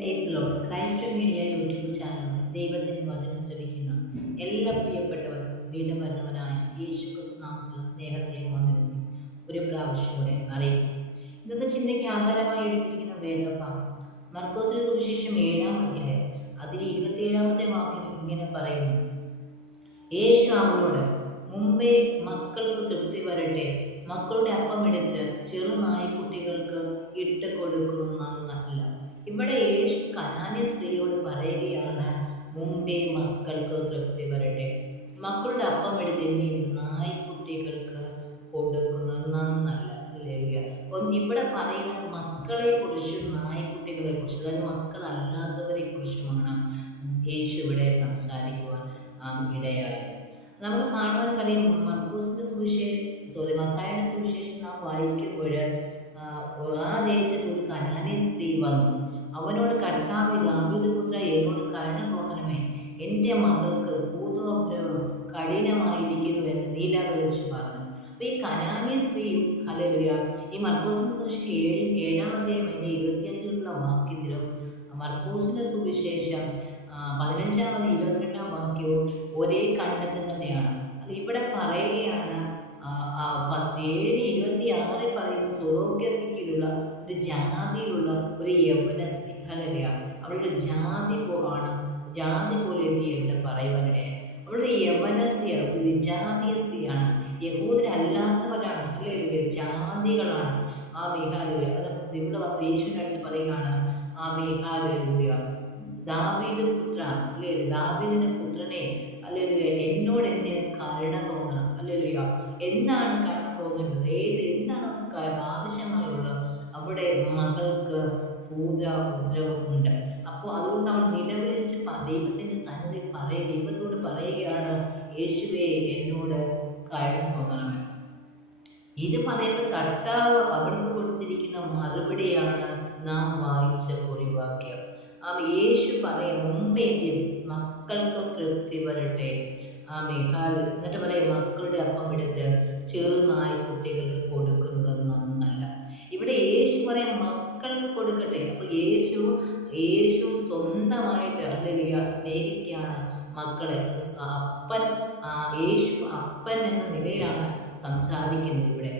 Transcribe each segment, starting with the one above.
പ്രേസിലോ Christ media YouTube channel ദൈവത്തിന്റെ വചനം ശ്രമിക്കുന്ന എല്ലാ പ്രിയപ്പെട്ടവർക്കും വീണ്ടും വരുന്നവനായ യേശു ക്രിസ്തുനാമത്തിലുള്ള സ്നേഹത്തെ വന്നിരുന്നു ഒരു പ്രാവശ്യം കൂടെ ഇന്നത്തെ ചിന്തയ്ക്ക് ആധാരമായി എടുത്തിരിക്കുന്ന വേദപ്പ മർക്കോസിന് സുവിശേഷം ഏഴാം അധ്യായം അതിന് ഇരുപത്തിയേഴാമത്തെ വാക്യം ഇങ്ങനെ പറയുന്നു. യേശു അവളോട് മുമ്പേ മക്കൾക്ക് തൃപ്തി വരട്ടെ. മക്കളുടെ അപ്പം എടുത്ത് ചെറുനായ്ക്കുട്ടികൾക്ക് ഇട്ട് കൊടുക്കുന്നതല്ല ഇവിടെ യേശു കനാന്യ സ്ത്രീയോട് പറയുകയാണ് മുമ്പേ മക്കൾക്ക് തൃപ്തി വരട്ടെ. മക്കളുടെ അപ്പം എടുത്ത് ചെയ്യുന്നു നായ്ക്കുട്ടികൾക്ക് കൊടുക്കുന്നത് നന്നല്ല. ഇവിടെ പറയുന്നത് മക്കളെ കുറിച്ചും നായ്ക്കുട്ടികളെ കുറിച്ചും അതായത് മക്കളല്ലാത്തവരെ കുറിച്ചുമാണ് യേശു ഇവിടെ സംസാരിക്കുവാൻ ആ, ഇടയായത് നമുക്ക് കാണുവാൻ കഴിയും മർക്കൂസിന്റെ സുവിശേഷം സോറി മത്തായുടെ സുവിശേഷം നാം വായിക്കുമ്പോൾ ആ ദേശത്ത് ഒരു കനാനി സ്ത്രീ വന്നു. അവനോട് കർത്താവ് ദാവീദ് പുത്ര എന്നോട് കരുണ തോന്നണമേ. എന്റെ മകൾക്ക് ഭൂതോപദ്രവം കഠിനമായിരിക്കുന്നു എന്ന് നിലവിളിച്ചു പറഞ്ഞു. അപ്പൊ ഈ കനാനി സ്ത്രീയും അല്ലെങ്കിൽ ഈ മർക്കോസിന് സുവിശേഷം ഏഴ് ഏഴാം അധ്യായം അതിന്റെ ഇരുപത്തിയഞ്ചിലുള്ള വാക്യത്തിലും മർക്കോസിന്റെ സുവിശേഷം പതിനഞ്ചാമത് ഇരുപത്തിരണ്ടാം വാക്യവും ഒരേ കണ്ടന്റ് തന്നെയാണ് അത് ഇവിടെ പറയുകയാണ് ഏഴ് ഇരുപത്തി ആറ് പറയുന്ന സോറോഗ്രഫിക്കിലുള്ള ഒരു ജാതിയിലുള്ള ഒരു യൗവന സ്ത്രീ അവളുടെ ജാതി പോവാണ് ജാതി പോലെ ഇവിടെ പറയുവാനിടെ? അവളുടെ യവന സ്ത്രീയാണ് ഒരു ജാതീയ സ്ത്രീയാണ്. യഹൂദരല്ലാത്തവരാണ്. അല്ലെങ്കിൽ ജാതികളാണ്. ആ മേഘാലയ അത് ഇവിടെ വന്ന് യേശുവിന്റെ അടുത്ത് പറയുകയാണ്. ആ മേഘാലയ ദാവീദ് പുത്ര അല്ലേ? ദാവീദിന്റെ പുത്രനെ അല്ലെങ്കിൽ എന്നോട് എന്തെങ്കിലും കരുണ തോന്നണം. അല്ലേ എന്താണ് കടന്നു പോകേണ്ടത്? ഏത് എന്താണ് ആവശ്യമായുള്ള അവിടെ മകൾക്ക് ഭൂത ഉദ്രവം ഉണ്ട്. അപ്പോൾ അതുകൊണ്ട് അവൾ നിലവിളിച്ച് ദൈവത്തിന്റെ സന്നിധി പറയ ദൈവത്തോട് പറയുകയാണ് യേശുവെ എന്നോട് കഴിഞ്ഞു തോന്നണമേ. ഇത് പറയുന്ന കർത്താവ് അവൾക്ക് കൊടുത്തിരിക്കുന്ന മറുപടിയാണ് നാം വായിച്ച ഒഴിവാക്കിയത് ആ യേശു പറയും മുമ്പേ മക്കൾക്ക് തൃപ്തി വരട്ടെ. ആ മേഹാൽ എന്നിട്ട് പറയും മക്കളുടെ അപ്പം എടുത്ത് ചെറുനായി കുട്ടികൾക്ക് കൊടുക്കുന്നത് നന്നല്ല. ഇവിടെ യേശു പറയാം മക്കൾക്ക് കൊടുക്കട്ടെ. അപ്പൊ യേശു യേശു സ്വന്തമായിട്ട് അല്ലെങ്കിൽ സ്നേഹിക്കുകയാണ് മക്കളെ. അപ്പൻ യേശു അപ്പൻ എന്ന നിലയിലാണ് സംസാരിക്കുന്നത് ഇവിടെ.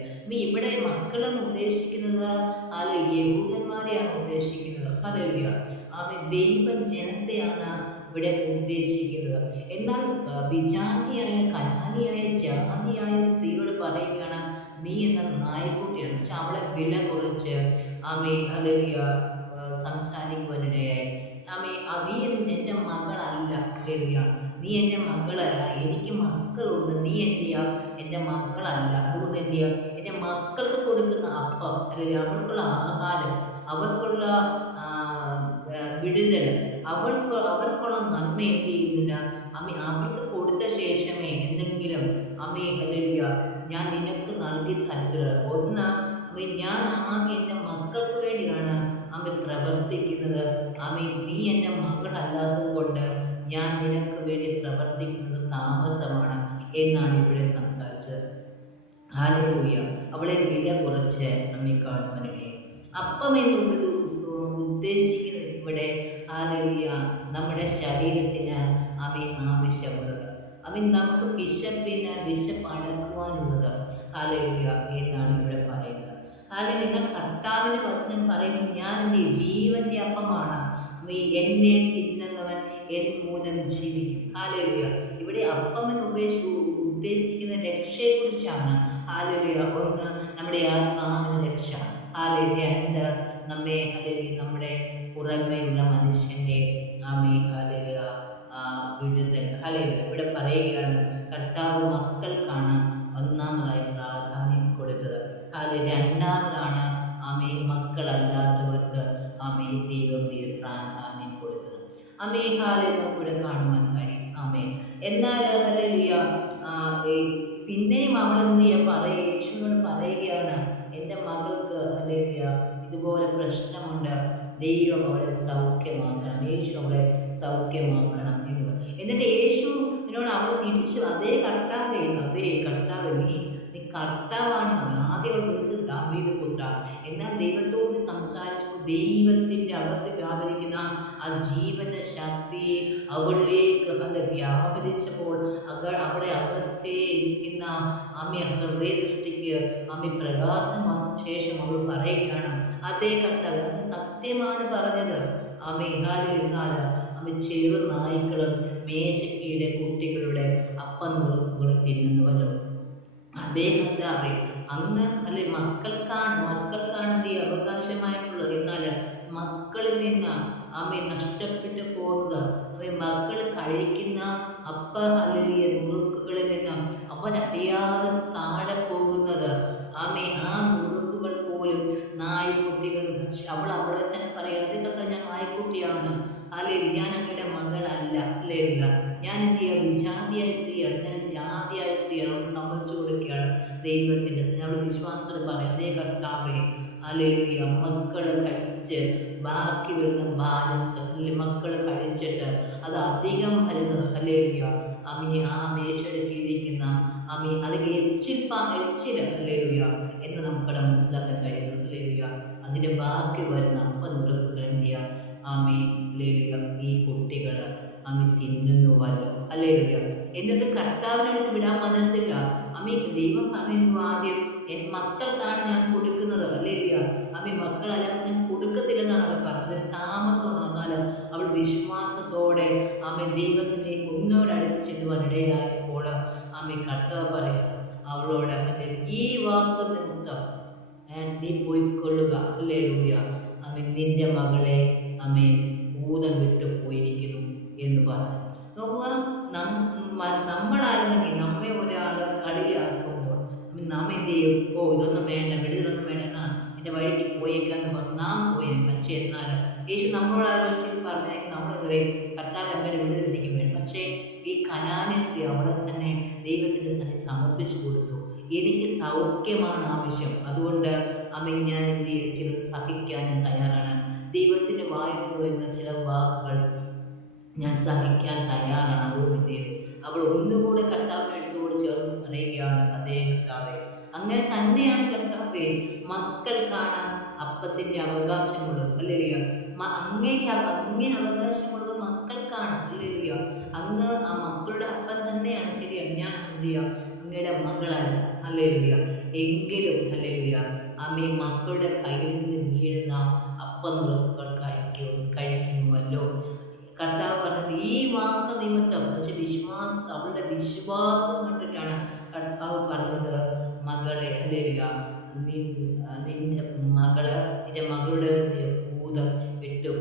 ഇവിടെ മക്കളെന്ന് ഉദ്ദേശിക്കുന്നത് അല്ല യഹൂദന്മാരെയാണ് ഉദ്ദേശിക്കുന്നത്. അതല്ല ആ ദൈവ ജനത്തെയാണ് ഇവിടെ ഉദ്ദേശിക്കുന്നത്. എന്നാൽ വിജാതിയായ കനാലിയായ ജാതിയായ സ്ത്രീയോട് പറയുകയാണ് നീ എന്ന നായക്കുട്ടിയാണ്. വെച്ചാൽ അവളെ വില കുറച്ച് ആമേ അല്ലെങ്കിൽ സംസാരിക്കുവാനിടയായി ആമേ അവി എന്റെ മകളല്ല ദേവിയ നീ എന്റെ മകളല്ല. എനിക്ക് മക്കളുണ്ട്. നീ എന്ത് ചെയ്യുക എന്റെ മക്കളല്ല അതുകൊണ്ട് എന്ത് ചെയ്യുക എന്റെ മക്കൾക്ക് കൊടുക്കുന്ന അപ്പം അല്ലെങ്കിൽ അവർക്കുള്ള ആഹാരം അവർക്കുള്ള വിടുതൽ അവൾക്ക് അവർക്കുള്ള നന്മ എന്ത് ചെയ്യുന്നില്ല അമ്മ അവർക്ക് കൊടുത്ത ശേഷമേ എന്തെങ്കിലും അമ്മേ ഹല്ലേലൂയ ഞാൻ നിനക്ക് നൽകി തരത്തില്ല ഒന്ന് അമ്മ ഞാൻ ആകെ എന്റെ മക്കൾക്ക് വേണ്ടിയാണ് അമ്മ പ്രവർത്തിക്കുന്നത്. അമ്മ നീ എന്റെ മകളല്ലാത്തത് കൊണ്ട് ഞാൻ നിനക്ക് വേണ്ടി പ്രവർത്തിക്കുന്നത് താമസമാണ് എന്നാണ് ഇവിടെ സംസാരിച്ചത്. ഹാലൂയ അവളെ വില കുറച്ച് നമ്മെ കാണുവാനിടയെ അപ്പം എന്ന് ഉദ്ദേശിക്കുന്നത് ഇവിടെ. ആലിയ നമ്മുടെ ശരീരത്തിന് അവൻ ആവശ്യമുള്ളത്. അവൻ നമുക്ക് വിശപ്പിന് വിശപ്പ് അടക്കുവാനുള്ളത് ആലിയ എന്നാണ് ഇവിടെ പറയുന്നത്. അല്ലെ നിങ്ങൾ കർത്താവിന്റെ വചനം പറയുന്നു ഞാൻ എന്റെ ജീവന്റെ അപ്പമാണ്. എന്നെ തിന്നുന്നവൻ എൻ മൂലം ജീവിക്കും. ആലോചിക്കുക ഇവിടെ അപ്പം എന്ന് ഉദ്ദേശിക്കുന്ന രക്ഷയെക്കുറിച്ചാണ് ആലോചിക്കുക ഒന്ന് നമ്മുടെ ആത്മാവിന് രക്ഷ. ആലോചിക്കുക രണ്ട് നമ്മെ അല്ലെങ്കിൽ നമ്മുടെ പുറമേയുള്ള മനുഷ്യന്റെ ആമേ ഹാലലുയ വിടുതൽ. ഹാലലുയ ഇവിടെ പറയുകയാണ് കർത്താവ് മക്കൾക്കാണ് ഒന്നാമതായി പ്രാധാന്യം കൊടുത്തത്. ഹാൽ രണ്ടാമതാണ് ആമേ മക്കളല്ലാത്തവർക്ക് ആമേ ദൈവം പ്രാധാന്യം കൊടുത്തത്. ആമേ ഹാലെ നമുക്കിവിടെ കാണുവാൻ കഴിയും. ആമേ. എന്നാൽ ഹലിയ പിന്നെയും അവൾ എന്ത് ചെയ്യാൻ പറയുക യേശുവിനോട് പറയുകയാണ് എന്റെ മകൾക്ക് ഹലിയ ഇതുപോലെ പ്രശ്നമുണ്ട്. ദൈവം അവളെ സൗഖ്യമാക്കണം. യേശു അവളെ സൗഖ്യമാക്കണം എന്ന് എന്നിട്ട് യേശു എന്നോട് അവൾ തിരിച്ചു അതേ കർത്താവേ അതേ കർത്താവ് നീ നീ കർത്താവാണെന്ന് ആദ്യം അവൾ വിളിച്ചത് ദാവീദ് പുത്ര. എന്നാൽ ദൈവത്തോട് സംസാരിച്ചപ്പോൾ ദൈവത്തിന്റെ അകത്ത് വ്യാപരിക്കുന്ന ആ ജീവന ശക്തി അവളിലേക്ക് അത് വ്യാപരിച്ചപ്പോൾ അക അവിടെ അകത്തെ ഇരിക്കുന്ന അമ്മ ഹൃദയദൃഷ്ടിക്ക് അമ്മ പ്രകാശം വന്ന ശേഷം അവൾ പറയുകയാണ് അതേ കർത്താവ് അങ്ങ് സത്യമാണ് പറഞ്ഞത്. ആ മേഘാലിരുന്നാൽ അമ്മ ചെറു നായ്ക്കളും മേശക്കീടെ കുട്ടികളുടെ അപ്പം നുറുക്കുകളും തിന്നുന്നുവല്ലോ. അതേ കർത്താവെ അങ്ങ് അല്ലെ മക്കൾക്കാണ് മക്കൾക്കാണ് എന്ത് അവകാശമായിട്ടുള്ളത്. എന്നാൽ മക്കളിൽ നിന്ന് അമ്മ നഷ്ടപ്പെട്ടു പോകുക. അമ്മ മക്കൾ കഴിക്കുന്ന അപ്പ അല്ലെങ്കിൽ നുറുക്കുകളിൽ നിന്ന് അവരറിയാതെ താഴെ പോകുന്നത്. ആമേ ആ നുറുക്കുകൾ പോലും ഭക്ഷി അവൾ അവിടെ തന്നെ പറയുന്നത് കഥ ഞാൻ നായ്ക്കുട്ടിയാണ് അല്ലേ ഞാൻ അങ്ങയുടെ മകളല്ല. ലേഖ ഞാൻ എന്ത് ചെയ്യാം വിജാതിയായ സ്ത്രീയാണ്. ഞാൻ ജാതിയായ സ്ത്രീയാണ്. അവൾ സമ്മതിച്ചു കൊടുക്കുകയാണ് ദൈവത്തിന്റെ അവൾ വിശ്വാസത്തിൽ പറയാം അതേ കർത്താവേ അലേലുയ മക്കൾ കഴിച്ച് ബാക്കി വരുന്ന ബാലൻസ് അല്ലെ മക്കൾ കഴിച്ചിട്ട് അത് അധികം വരുന്നത് അല്ലേലുയ അമ്മി ആ മേശയുടെ കീഴിരിക്കുന്ന അല്ലെങ്കിൽ അതിന് എച്ചിൽ അല്ലേലുയ എന്ന് നമുക്കവിടെ മനസ്സിലാക്കാൻ കഴിയുന്നു. അല്ലേലുയ. അതിന് ബാക്കി വരുന്ന അപ്പ നുറുക്കുകൾ എന്ത് ചെയ്യുക അമ്മി അല്ലേലുയ. ഈ കുട്ടികൾ അമ്മി തിന്നുന്നുവല്ലോ അല്ലേലുയ. എന്നിട്ട് കർത്താവിനടുത്ത് വിടാൻ മനസ്സില്ല. അമ്മി ദൈവം പറയുന്നു ആദ്യം എൻ മക്കൾക്കാണ് ഞാൻ കൊടുക്കുന്നത്. അല്ലേലിയ. അമ്മി മക്കളല്ല ഞാൻ കൊടുക്കത്തില്ലെന്നാണ് അവൾ പറഞ്ഞത്. താമസം വന്നാലും അവൾ വിശ്വാസത്തോടെ അമ്മ ദൈവസനെ ഒന്നോടടുത്ത് ചെല്ലുവാൻ ഇടയായപ്പോൾ അമ്മ കർത്താവ് പറയാം അവളോട് ഈ വാക്ക് നിമിത്തം നീ പോയിക്കൊള്ളുക. അല്ലേ ലൂയ അമ്മ നിന്റെ മകളെ അമ്മ ഭൂതം വിട്ടു പോയിരിക്കുന്നു എന്ന് പറഞ്ഞു. നോക്കുക നമ്മളായിരുന്നെങ്കിൽ നമ്മെ ഒരാൾ കളിയാക്കുമ്പോൾ നാം എന്ത് ചെയ്യും? ഓ ഇതൊന്നും വേണ്ട വിടുതലൊന്നും വേണ്ട എന്നാ എന്റെ വഴിക്ക് പോയേക്കാന്ന് പറഞ്ഞു നാം പോയി പക്ഷേ എന്നാൽ യേശു നമ്മളോട് ആലോചിച്ച് പറഞ്ഞെങ്കിൽ നമ്മൾ പറയും? കർത്താവ് അങ്ങനെ വേണം പക്ഷേ ഈ കനാനശ്രീ അവിടെ തന്നെ ദൈവത്തിന്റെ സന്നിധി സമർപ്പിച്ചു കൊടുത്തു. എനിക്ക് സൗഖ്യമാണ് ആവശ്യം അതുകൊണ്ട് അമ്മ ഞാൻ എന്ത് ചെയ്യും? സഹിക്കാനും തയ്യാറാണ്. ദൈവത്തിന്റെ വായിൽ വരുന്ന ചില വാക്കുകൾ ഞാൻ സഹിക്കാൻ തയ്യാറാണ്. അതുകൊണ്ട് എന്ത് ചെയ്തു അവൾ ഒന്നുകൂടെ കർത്താവിനെ അടുത്തോട് ചേർന്ന് പറയുകയാണ് അതേ കർത്താവെ. അങ്ങനെ തന്നെയാണ് കർത്താവെ മക്കൾക്കാണ് അപ്പത്തിന്റെ അവകാശമുള്ളത്. അല്ലല്ലയോ അങ്ങേക്ക് അങ്ങേ അവകാശമുള്ളത് മക്കൾക്കാണ് അല്ലേലിയ അങ്ങ് ആ മക്കളുടെ അപ്പൻ തന്നെയാണ് ശരിയാണ് ഞാൻ എന്ത് ചെയ്യാം? അങ്ങയുടെ മകളല്ല അല്ലേലിയ എങ്കിലും അല്ലേലിയ അമ്മയെ മക്കളുടെ കയ്യിൽ നിന്ന് വീഴുന്ന അപ്പം കഴിക്കും കഴിക്കുന്നുവല്ലോ. കർത്താവ് പറഞ്ഞത് ഈ വാക്ക് നിമിത്തം വെച്ചാൽ വിശ്വാസം അവളുടെ വിശ്വാസം കണ്ടിട്ടാണ് കർത്താവ് പറഞ്ഞത് മകളെ അല്ലേലിയ നിന്റെ മകൾ നിന്റെ മകളുടെ ഭൂതം വിട്ടു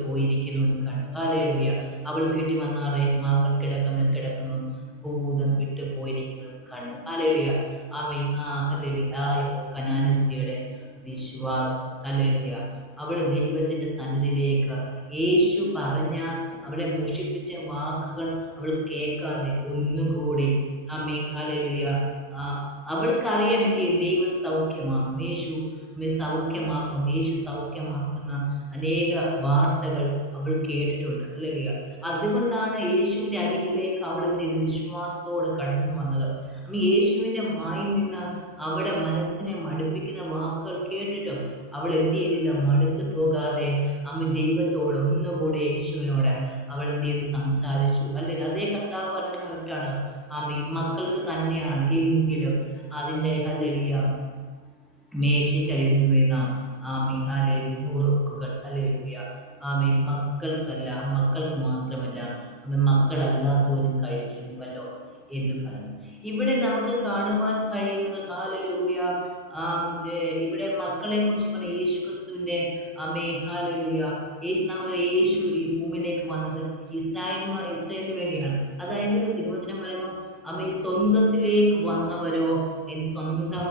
അല്ലേലിയ അവൾ വീട്ടിൽ വന്നാറേ മകൾ കിടക്കുന്ന കിടക്കുന്നു ഭൂതം വിട്ടു പോയിരിക്കുന്നു കണ്ടു. അല്ലേലിയ ആമേ ആ അല്ലേലി ആ കനാനസിയുടെ വിശ്വാസം. അല്ലേലിയ അവൾ ദൈവത്തിന്റെ സന്നിധിയിലേക്ക് യേശു പറഞ്ഞ അവളെ മോഷിപ്പിച്ച വാക്കുകൾ അവൾ കേൾക്കാതെ ഒന്നുകൂടി. അമ്മേ ഹല്ലേലൂയ ആ, അവൾക്കറിയാമെങ്കിൽ ദൈവം സൗഖ്യമാക്കും. യേശു സൗഖ്യമാക്കും. യേശു സൗഖ്യമാക്കുന്ന അനേക വാർത്തകൾ അവൾ കേട്ടിട്ടുണ്ട് അല്ലേ? അതുകൊണ്ടാണ് യേശുവിന്റെ അരികിലേക്ക് അവൾ എന്ത്? വിശ്വാസത്തോടെ കടന്നു വന്നത്. അപ്പം യേശുവിന്റെ വായിൽ നിന്ന് അവിടെ മനസ്സിനെ മടുപ്പിക്കുന്ന വാക്കുകൾ കേട്ടിട്ടും അവൾ എന്ത് ചെയ്തില്ല മടുത്തു പോകാതെ അമ്മ ദൈവത്തോട് ഒന്നുകൂടെ യേശുവിനോട് അവൾ എന്ത് ചെയ്തു? സംസാരിച്ചു അല്ലെങ്കിൽ അതേ കർത്താവ് പറഞ്ഞാണ് ആമി മക്കൾക്ക് തന്നെയാണ് എങ്കിലും അതിന്റെ അല്ലെലിയ മേശയ്ക്കലിൽ നിന്ന് വരുന്ന ആമി നുറുക്കുകൾ അല്ലെലിയ ആമി മക്കൾക്കല്ല മക്കൾക്ക് മാത്രമല്ല മക്കളല്ലാത്തവരും കഴിക്കുന്നുവല്ലോ എന്ന് പറഞ്ഞു. ഇവിടെ നമുക്ക് കാണുവാൻ കഴിയുന്ന ഹാലലൂയ ഇവിടെ മക്കളെ കുറിച്ച് പറഞ്ഞ യേശു ക്രിസ്തുവിന്റെ അമേ ഹാലലൂയ യേശു യേശു ഈ ഭൂമിയിലേക്ക് വന്നത് ഇസ്രായേൽ ഇസ്രായേലിന് വേണ്ടിയാണ്. അതായത് തിരുവചനം പറയുന്നു അമ്മ സ്വന്തത്തിലേക്ക് വന്നവരോ സ്വന്തം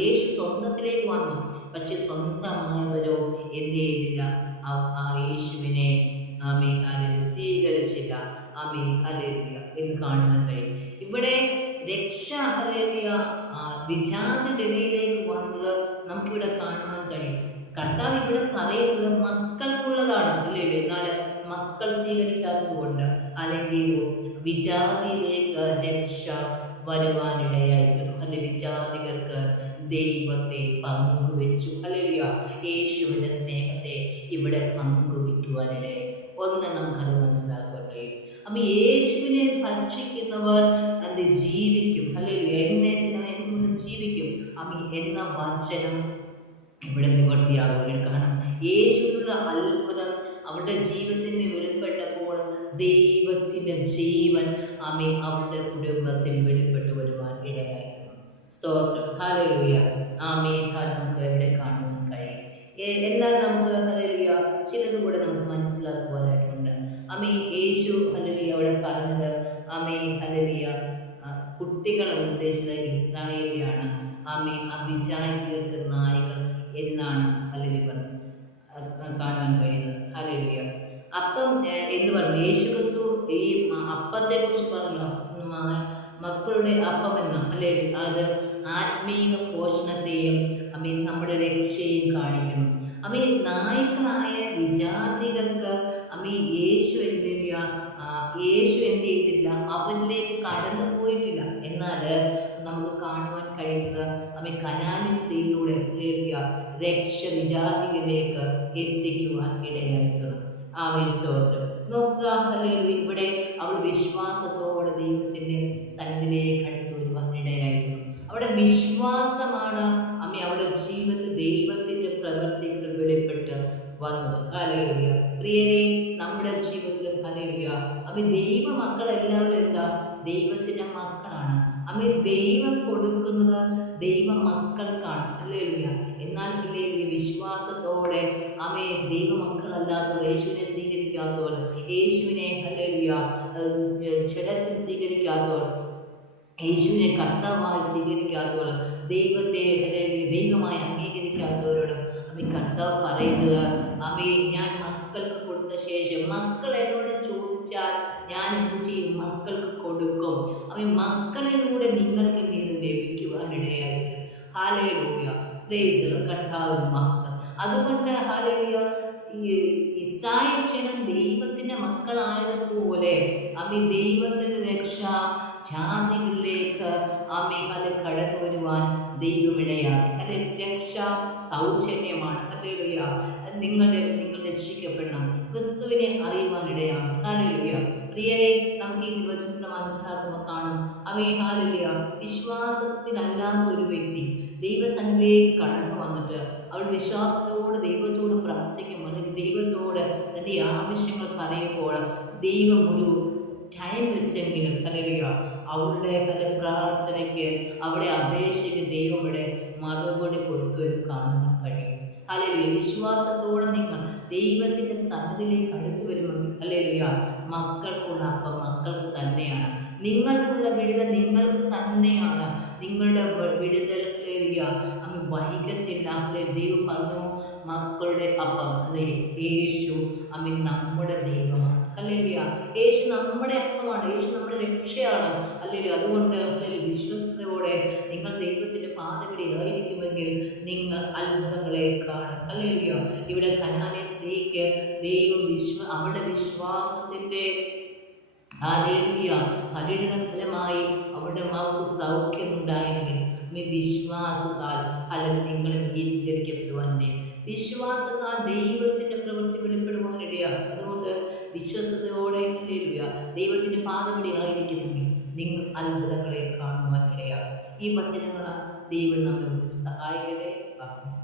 യേശു സ്വന്തത്തിലേക്ക് വന്നു പക്ഷെ സ്വന്തമായവരോ എന്ത് ചെയ്തില്ല ആ- യേശുവിനെ ആമേ അല്ലെ സ്വീകരിച്ചില്ല. ആമേ അല്ലേലിയ എന്ന് കാണുവാൻ കഴിയും. ഇവിടെ രക്ഷ അലേലിയ വിജാതിന്റെ ഇടയിലേക്ക് വന്നത് നമുക്കിവിടെ കാണുവാൻ കഴിയും. കർത്താവ് ഇവിടെ പറയുന്നത് മക്കൾക്കുള്ളതാണ്. അല്ലേ എന്നാൽ മക്കൾ സ്വീകരിക്കാത്തത് കൊണ്ട് അല്ലെങ്കിൽ വിജാതിയിലേക്ക് രക്ഷ വരുവാനിടയായിരിക്കണം അല്ലെ ജാതികർക്ക് ദൈവത്തെ പങ്കുവെച്ചു. അല്ലെങ്കിൽ യേശുവിന്റെ സ്നേഹത്തെ ഇവിടെ പങ്കുവെക്കുവാനിടെ ഒന്ന് നമുക്കത് മനസ്സിലാക്കുവാൻ കഴിയും അപ്പം യേശുവിനെ ഭക്ഷിക്കുന്നവർ അത് ജീവിക്കും. അല്ലെങ്കിൽ എന്നെ ജീവിക്കും. അമ്മ എന്ന വചനം ഇവിടെ നിവർത്തിയാകുവാൻ കാണാം യേശുവിനുള്ള അത്ഭുതം അവരുടെ ജീവിതത്തിൽ വെളിപ്പെട്ടപ്പോൾ ദൈവത്തിന്റെ ജീവൻ അമ്മ അവരുടെ കുടുംബത്തിൽ വെളിപ്പെട്ടു വരുവാൻ ഇടയായിരുന്നു സ്തോത്രം. ഹാലലൂയ ആമേ അത് നമുക്ക് ഇവിടെ കാണുവാൻ കഴിയും. എന്നാൽ നമുക്ക് ഹലലിയ ചിലത് കൂടെ നമുക്ക് മനസ്സിലാക്കുവാനായിട്ടുണ്ട്. അമ്മേ യേശു ഹലലിയ അവിടെ പറഞ്ഞത് അമ്മേ ഹലലിയ കുട്ടികൾ എന്ന് ഉദ്ദേശിച്ചത് ഇസ്രായേലിയാണ് ആമേ അഭിജാതീർക്ക് നായികൾ എന്നാണ് ഹലലി പറഞ്ഞത്. കാണുവാൻ കഴിയുന്നത്. ഹലലിയ അപ്പം എന്ന് പറഞ്ഞു. യേശു ക്രിസ്തു ഈ അപ്പത്തെ കുറിച്ച് പറഞ്ഞു മക്കളുടെ അപ്പം എന്ന് അല്ലെ അത് ആത്മീക പോഷണത്തെയും അമ്മീൻ നമ്മുടെ രക്ഷയും കാണിക്കുന്നു. അമ്മീ നായ്ക്കളായ വിജാതികൾക്ക് അമ്മീ യേശു എന്തില്ല യേശു എന്ത് ചെയ്തില്ല അവനിലേക്ക് കടന്നു പോയിട്ടില്ല. എന്നാൽ നമുക്ക് കാണുവാൻ കഴിയുന്നത് അമ്മ കനാലി സ്ത്രീയിലൂടെ ഹല്ലേലൂയ, രക്ഷ വിജാതികളിലേക്ക് എത്തിക്കുവാൻ ആമേ സ്തോത്രം. നോക്കുക. അല്ലെങ്കിൽ ഇവിടെ അവൾ വിശ്വാസത്തോടെ ദൈവത്തിന്റെ സന്നിധിയിലേക്ക് അടുത്ത് വരുവാൻ ഇടയായിരുന്നു അവിടെ വിശ്വാസമാണ് അമ്മ അവളുടെ ജീവിതത്തിൽ ദൈവത്തിന്റെ പ്രവൃത്തികൾ വെളിപ്പെട്ട് വന്നത്. ഹല്ലേലൂയ. പ്രിയരെ നമ്മുടെ ജീവിതത്തിലും ഹല്ലേലൂയ. അമ്മ ദൈവ മക്കളെല്ലാവരും എന്താ? ദൈവത്തിന്റെ മക്കളാണ്. അമ്മ ദൈവം കൊടുക്കുന്നത് ദൈവ മക്കൾക്കാണ് അല്ലേ എന്നാൽ ഇല്ലേ വിശ്വാസത്തോടെ അമ്മയെ ദൈവ മക്കളല്ലാത്തവർ യേശുവിനെ സ്വീകരിക്കാത്തവർ യേശുവിനെ ഹല്ലേലൂയ ഏഹ്, ജഡത്തിൽ സ്വീകരിക്കാത്തവർ യേശുവിനെ കർത്താവായി സ്വീകരിക്കാത്തവർ ദൈവത്തെ ദൈവമായി അംഗീകരിക്കാത്തവരോടും അമ്മ കർത്താവ് പറയുന്നത് മക്കളായതുപോലെ അമ്മ ദൈവത്തിന്റെ രക്ഷ ജാതികളിലേക്ക് അമ്മ കടന്നു വരുവാൻ ദൈവമിടയാക്കി. അല്ലെ രക്ഷ സൗജന്യമാണ്. അല്ലേലുയ നിങ്ങളുടെ നിങ്ങൾ രക്ഷിക്കപ്പെടണം. ക്രിസ്തുവിനെ അറിയുവാൻ ഇടയാണ് പ്രിയരെ നമുക്ക് ഈ നിർവചനം മനസ്സിലാക്കുമ്പോൾ കാണും. അവയെ ഹാലിയ വിശ്വാസത്തിനല്ലാത്ത ഒരു വ്യക്തി ദൈവസന്നിധിയിലേക്ക് കടന്നു വന്നിട്ട് അവൾ വിശ്വാസത്തോട് ദൈവത്തോട് പ്രാർത്ഥിക്കുമ്പോൾ ദൈവത്തോട് തന്റെ ആവശ്യങ്ങൾ പറയുമ്പോൾ ദൈവം ഒരു ടൈം വെച്ചെങ്കിലും അല്ലെങ്കിൽ അവളുടെ പല പ്രാർത്ഥനയ്ക്ക് അവിടെ അപേക്ഷയ്ക്ക് ദൈവം ഇവിടെ മറുപടി കൊടുത്തു എന്ന് കാണുവാൻ കഴിയും. അല്ലെങ്കിൽ വിശ്വാസത്തോടെ നിങ്ങൾ ദൈവത്തിന്റെ സന്നിധിയിലേക്ക് അടുത്തു വരുമ്പോൾ അല്ലെങ്കിൽ മക്കൾക്കുള്ള അപ്പം മക്കൾക്ക് തന്നെയാണ്. നിങ്ങൾക്കുള്ള വിടുതൽ നിങ്ങൾക്ക് തന്നെയാണ്. നിങ്ങളുടെ വിടുതൽ അങ്ങ് വഹിക്കത്തില്ല. അല്ലെ? ദൈവം പറഞ്ഞു മക്കളുടെ അപ്പം. അതെ യേശു അമ്മ നമ്മുടെ ദൈവമാണ്. ഹല്ലേലൂയ. യേശു നമ്മുടെ അപ്പമാണ്. യേശു നമ്മുടെ രക്ഷയാണ്. അല്ലെങ്കിൽ അതുകൊണ്ട് അല്ലെങ്കിൽ വിശ്വസ്തയോടെ നിങ്ങൾ ദൈവത്തിന്റെ പാതകളിലായിരിക്കുമെങ്കിൽ നിങ്ങൾ അത്ഭുതങ്ങളെ കാണും. അല്ലെങ്കിൽ ഇവിടെ കനാനെ സ്ത്രീക്ക് ദൈവം വിശ്വ അവരുടെ വിശ്വാസത്തിന്റെ ഫലമായി അവരുടെ മകൾക്ക് സൗഖ്യമുണ്ടായെങ്കിൽ ഈ വിശ്വാസത്താൽ ഫലം നിങ്ങൾ നീതീകരിക്കപ്പെടുവാന്റെ വിശ്വാസത്താൽ ദൈവത്തിന്റെ പ്രവൃത്തി വെളിപ്പെടുവാനിടയാണ് അതുകൊണ്ട് വിശ്വസതയോടെ ദൈവത്തിന്റെ പാദപടിയായിരിക്കുമെങ്കിൽ നിങ്ങൾ അത്ഭുതങ്ങളെ കാണുവാൻ ഇടയാകും ഈ വചനങ്ങളാണ് ദൈവം നമ്മെ ഒന്ന് സഹായിക്കട്ടെ. ആമേൻ.